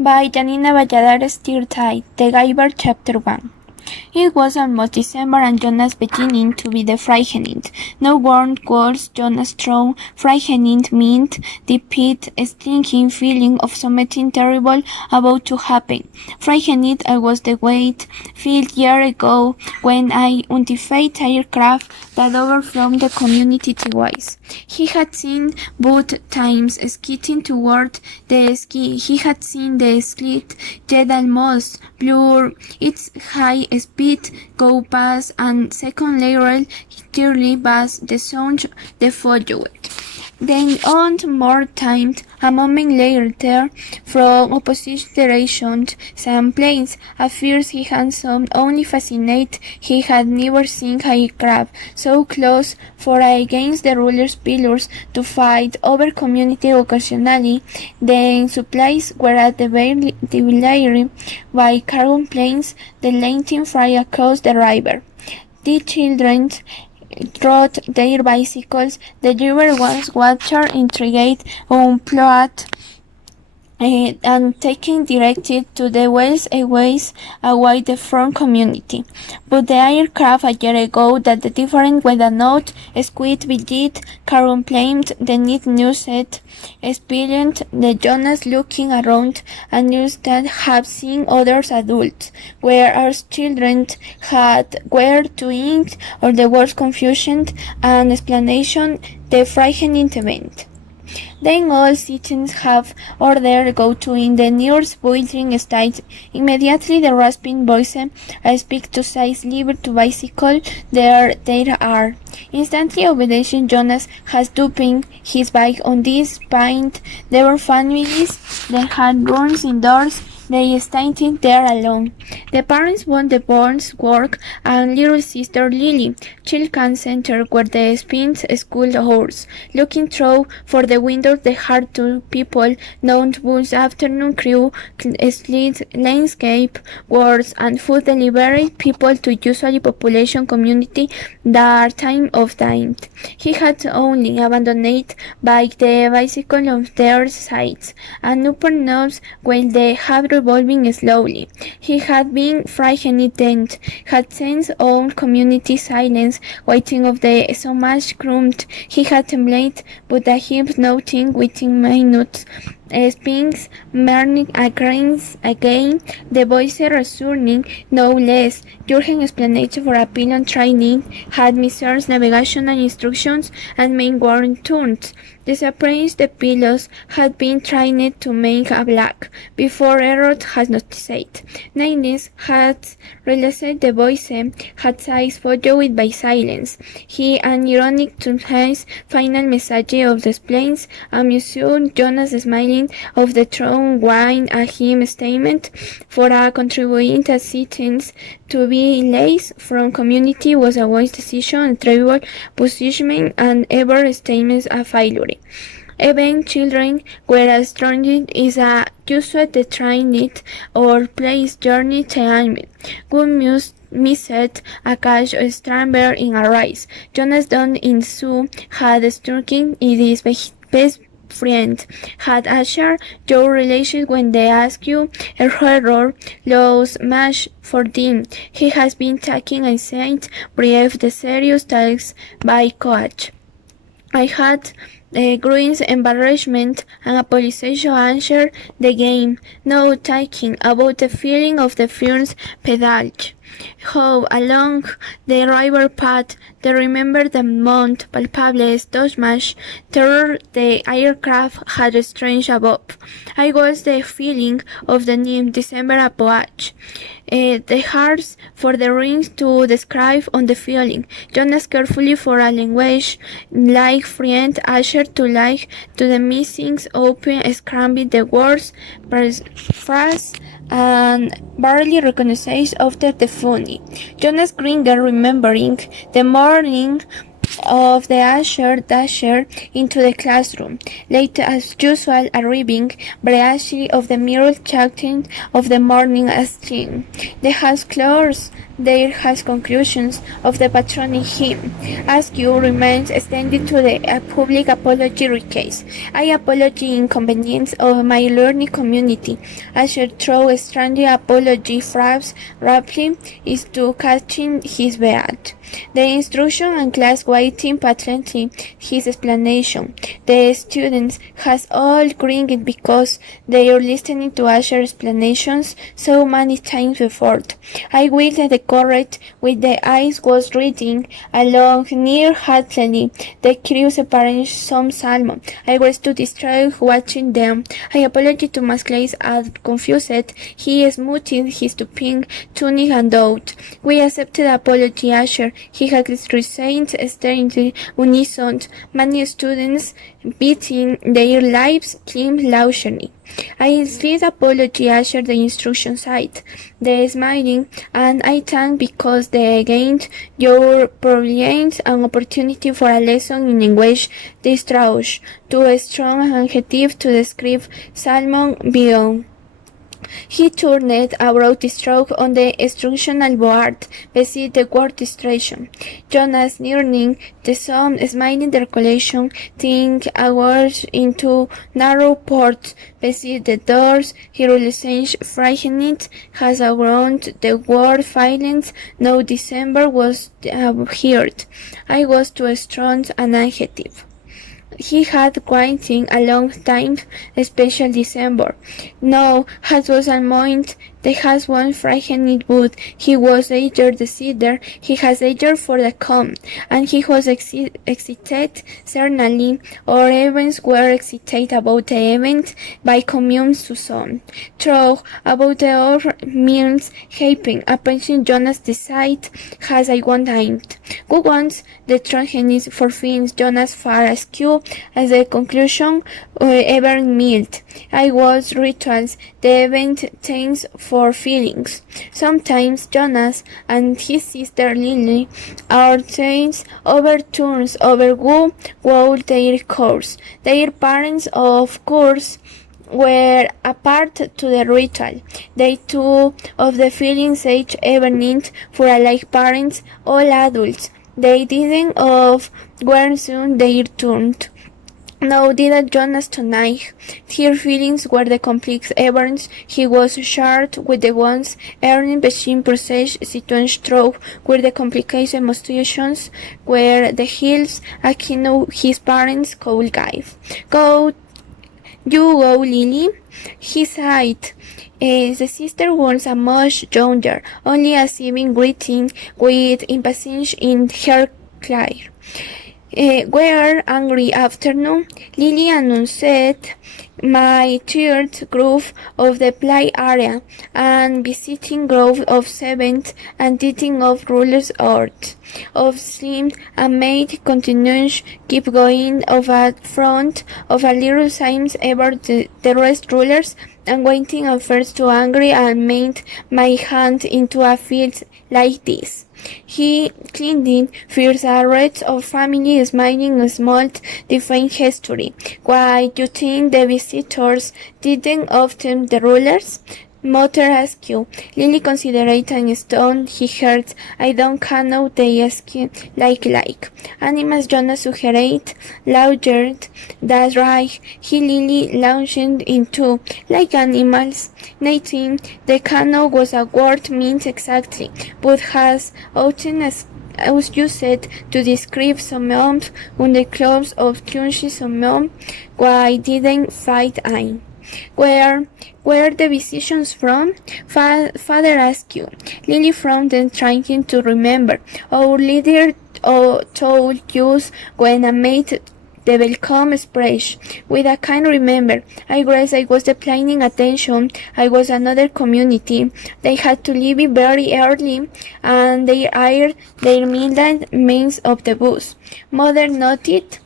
By Janina Valladares Tirthai, The Giver, Chapter 1. It was almost December and Jonas beginning to be frightened. No word was Jonas through frightening meant the pit stinking feeling of something terrible about to happen. Frightened I was the weight felt year ago when I untified aircraft that overflowed the community twice. He had seen both times skidding toward the ski. He had seen the slit jet almost blur its high speed go past and second layer clearly past the sound the followed. Then on more time, a moment later, from opposite directions, some planes, at first he had some only fascinated, he had never seen aircraft so close for against the ruler's pillars to fight over community occasionally. Then supplies were at the delivery by cargo planes, the lightning fly across the river. The children rode their bicycles. The river was water intrigued, unplugged, and taken directed to the west away from community. But the aircraft a year ago that the different weather note, squid visit, Karen claimed the need news it, experienced the Jonas looking around and news that have seen others adults, whereas children had where to ink or the words confusion and explanation the frightening event. Then all citizens have ordered go to in the nearest boiling state. Immediately the rasping voice speak to size lever to bicycle there are. Instantly obedient Jonas has duping his bike on this point. There were families that had rooms indoors. They stayed there alone. The parents want the boys work and little sister Lily. Chilcan Center where the spins school horse. Looking through for the windows the hard to people known bus afternoon crew slid landscape words and food delivery people to usually population community that time of time. He had only abandoned by the bicycle of their sides and upper nose while they had revolving slowly. He had been frightened then, had sensed all community silence, waiting of the so much groomed. He had trembled, but the hips noting within minutes. Spinks merning again, the voice returning no less. Jurgen explanation for appeal and training had Mrs. navigational instructions and main warrant turns. The surprise the pilots had been trained to make a black before error had noticed. Nines had realized the voice had size followed by silence. He an ironic to his final message of the planes amused Jonas smiling of the throne wine a him statement for a contributing to citizens to be laced from community was a wise decision and tribal positioning and ever statements a failure. Even children were stranded is a usual the trained or place journey time. Good missed a catch of strawberry in a rice. Jonas Dunn in Sue had stricken in his best friend had Asher your relation when they ask you error lows match for them. He has been taking a saint brief the serious tasks by coach. I had Green's embarrassment and apologization answer the game, no taking about the feeling of the first pedal. How along the river path they remember the Mont Palpable Smash terror the aircraft had strange above. I was the feeling of the name December Apoach. The hearts for the rings to describe on the feeling. Jonas carefully for a language like friend Asher to like to the missings open scrambled the words phrase and barely recognized after the funny. Jonas Gringer remembering the morning of the dasher into the classroom. Late as usual arriving, brashly of the mirror chatting of the morning as seen. The house closed There has conclusions of the patronic hymn. Askew remains extended to the public apology request. I apology inconvenience of my learning community. Asher through a strange apology phrase rapidly is to catching his beat. The instruction and class waiting patiently his explanation. The students has all grinning because they are listening to Asher's explanations so many times before. I will decorate with the eyes was reading along near Hatley. The crew separated some salmon. I was too distracted watching them. I apologize to my class as confused. He smoothed his pink tunic and out. We accepted the apology, Asher. He had resigned sternly unison. Many students beating their lives came laughingly. I slid apology Asher the instruction site. The smiling and I thank because they gained your brilliance an opportunity for a lesson in English distraught to a strong adjective to describe salmon beyond. He turned a broad stroke on the instructional board beside the workstation. Jonas, learning the sum, smiling the recollection, think hours into narrow ports beside the doors. He realized frightened has around the word violence. No December was heard. I was too strong an adjective. He had waiting a long time, especially December. No, has was a moment they has one frightened wood. He was eager the cedar, he has eager for the calm, and he was excited certainly, or events were excited about the event by commune to some. True, about the other means helping, approaching Jonas the site has I one time. Who wants the tragedies for things Jonas far askew as the conclusion ever meet. I was rituals, the event things for feelings. Sometimes Jonas and his sister Lily are things overturns overgo their course. Their parents of course were a part to the ritual. They too of the feelings each ever need for alike parents, all adults. They didn't of were soon their turn. No, did Jonas tonight. Her feelings were the complex events he was shared with the ones earning machine process situation through were the complicated emotions where the hills Akino his parents could give. Go you go, Lily. He sighed. The sister was a much younger, only a civil greeting with impatience in her clear. Were angry afternoon, Lily announced my third group of the play area and visiting grove of seventh and teaching of rulers art of slim and made continuous keep going of a front of a little signs ever the rest rulers and waiting at first to angry and made my hand into a field like this. He cleaned fierce arrests of family smiling a small defined history. Why you think the visitors didn't often the rulers? Mother asked you. Lily considered and stone he heard. I don't know they ask you like. Animals Jonas suggested, louder. That's right. He Lily launched into like animals. 19. The cano was a word means exactly, but has often as used to describe someone on the clothes of country someone why didn't fight ein. Where the decisions from? Father asked you. Lily from then trying to remember. Our leader told us when I made the welcome speech. With a kind remember. I guess I was paying attention. I was another community. They had to leave very early and they aired their midnight means of the bus. Mother noted.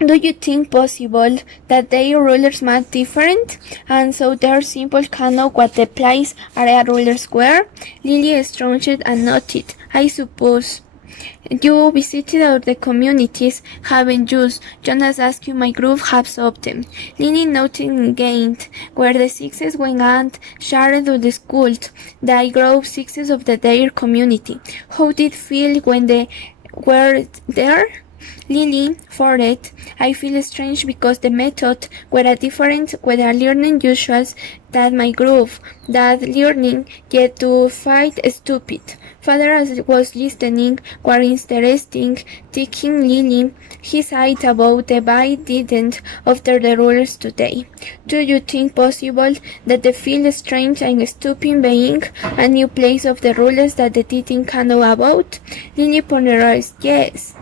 Do you think possible that their rulers might different, and so their simple cannot what the place area rulers were? Lily stretched and nodded. I suppose. You visited other communities, haven't you? Jonas asked you. My group has of them. Lily noted gained, where the sixes went and shared of the schools, the group sixes of their community. How did it feel when they were there? Lily, for it, I feel strange because the method were a different with a learning usuals that my group, that learning get to fight stupid. Father as was listening were interesting, taking Lily his side about the bite didn't after the rules today. Do you think possible that they feel strange and stupid being a new place of the rules that they didn't know about? Lily pondered, yes.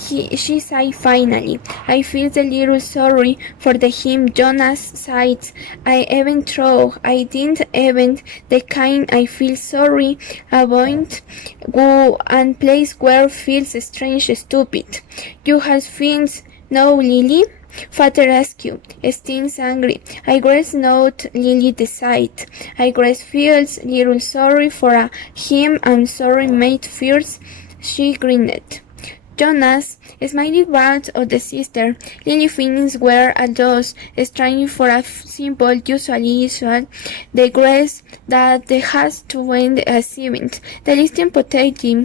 She sighed finally. I feel a little sorry for him, Jonas sighed. I even though I didn't even the kind I feel sorry about go and place where feels strange stupid. You have feelings no, Lily? Father asked you. Steen's angry. I guess not, Lily decided. I guess feels little sorry for him and sorry made fears. She grinned. Jonas, smiling back at the sister, Lily feelings were at those, strange for a simple, usually usual, the grace that they has to win a event. The listening potato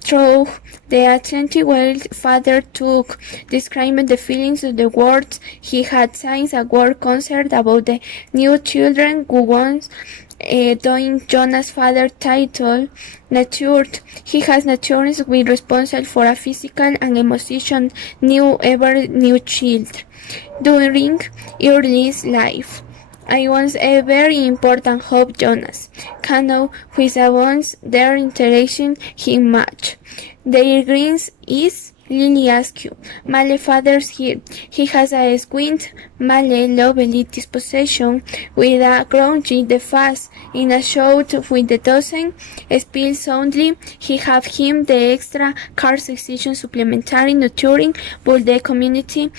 through the attentive world father took, describing the feelings of the words he had since a word concert about the new children who once doing Jonas' father title natured. He has natures with responsible for a physical and emotional new child during early life. I was a very important hope Jonas. Cano with a once their interaction him much. Their greens is Lily asked you. Male father's here. He has a squint, Male lovely disposition, with a grungy the fast in a shout with the dozen, spill soundly. He have him the extra car section supplementary nurturing, but the community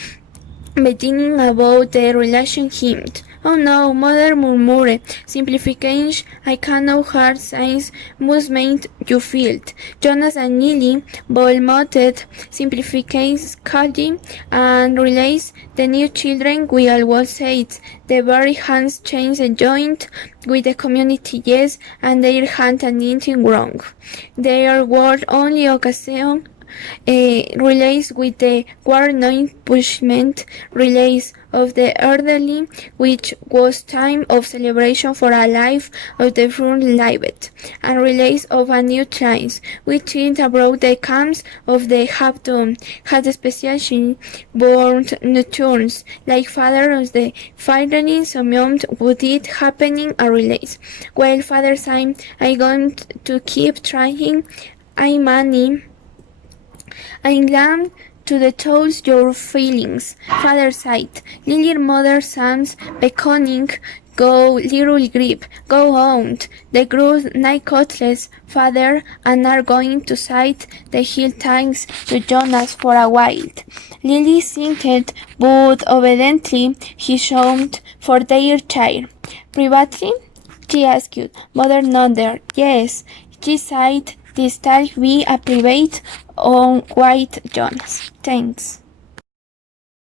beginning about the relation him. Oh no, mother murmured. Simplification, I cannot hard signs must make you feel. Jonas and Lily both muttered simplifications, calling and relays the new children we always said. The very hands changed and joined with the community yes, and their hand and anything wrong. Their word only occasion relays with the war-known punishment relays of the elderly, which was time of celebration for a life of the front lived, and relays of a new trains, which in abroad the camps of the have done, had especially born nocturnes, like father of the fighting summons would it happening a relays. Well, father sign, I going to keep trying, I money. I'm glad to the toes your feelings. Father sighed. Lily mother sounds beckoning. Go, little grip, go on. The group night cutlets, father, and are going to sight the hill thanks to Jonas for a while. Lily sinked, but obediently he showed for their chair. Privately? She asked. Mother nodded. Yes. She sighed. This will be a private on White Jonas. Thanks.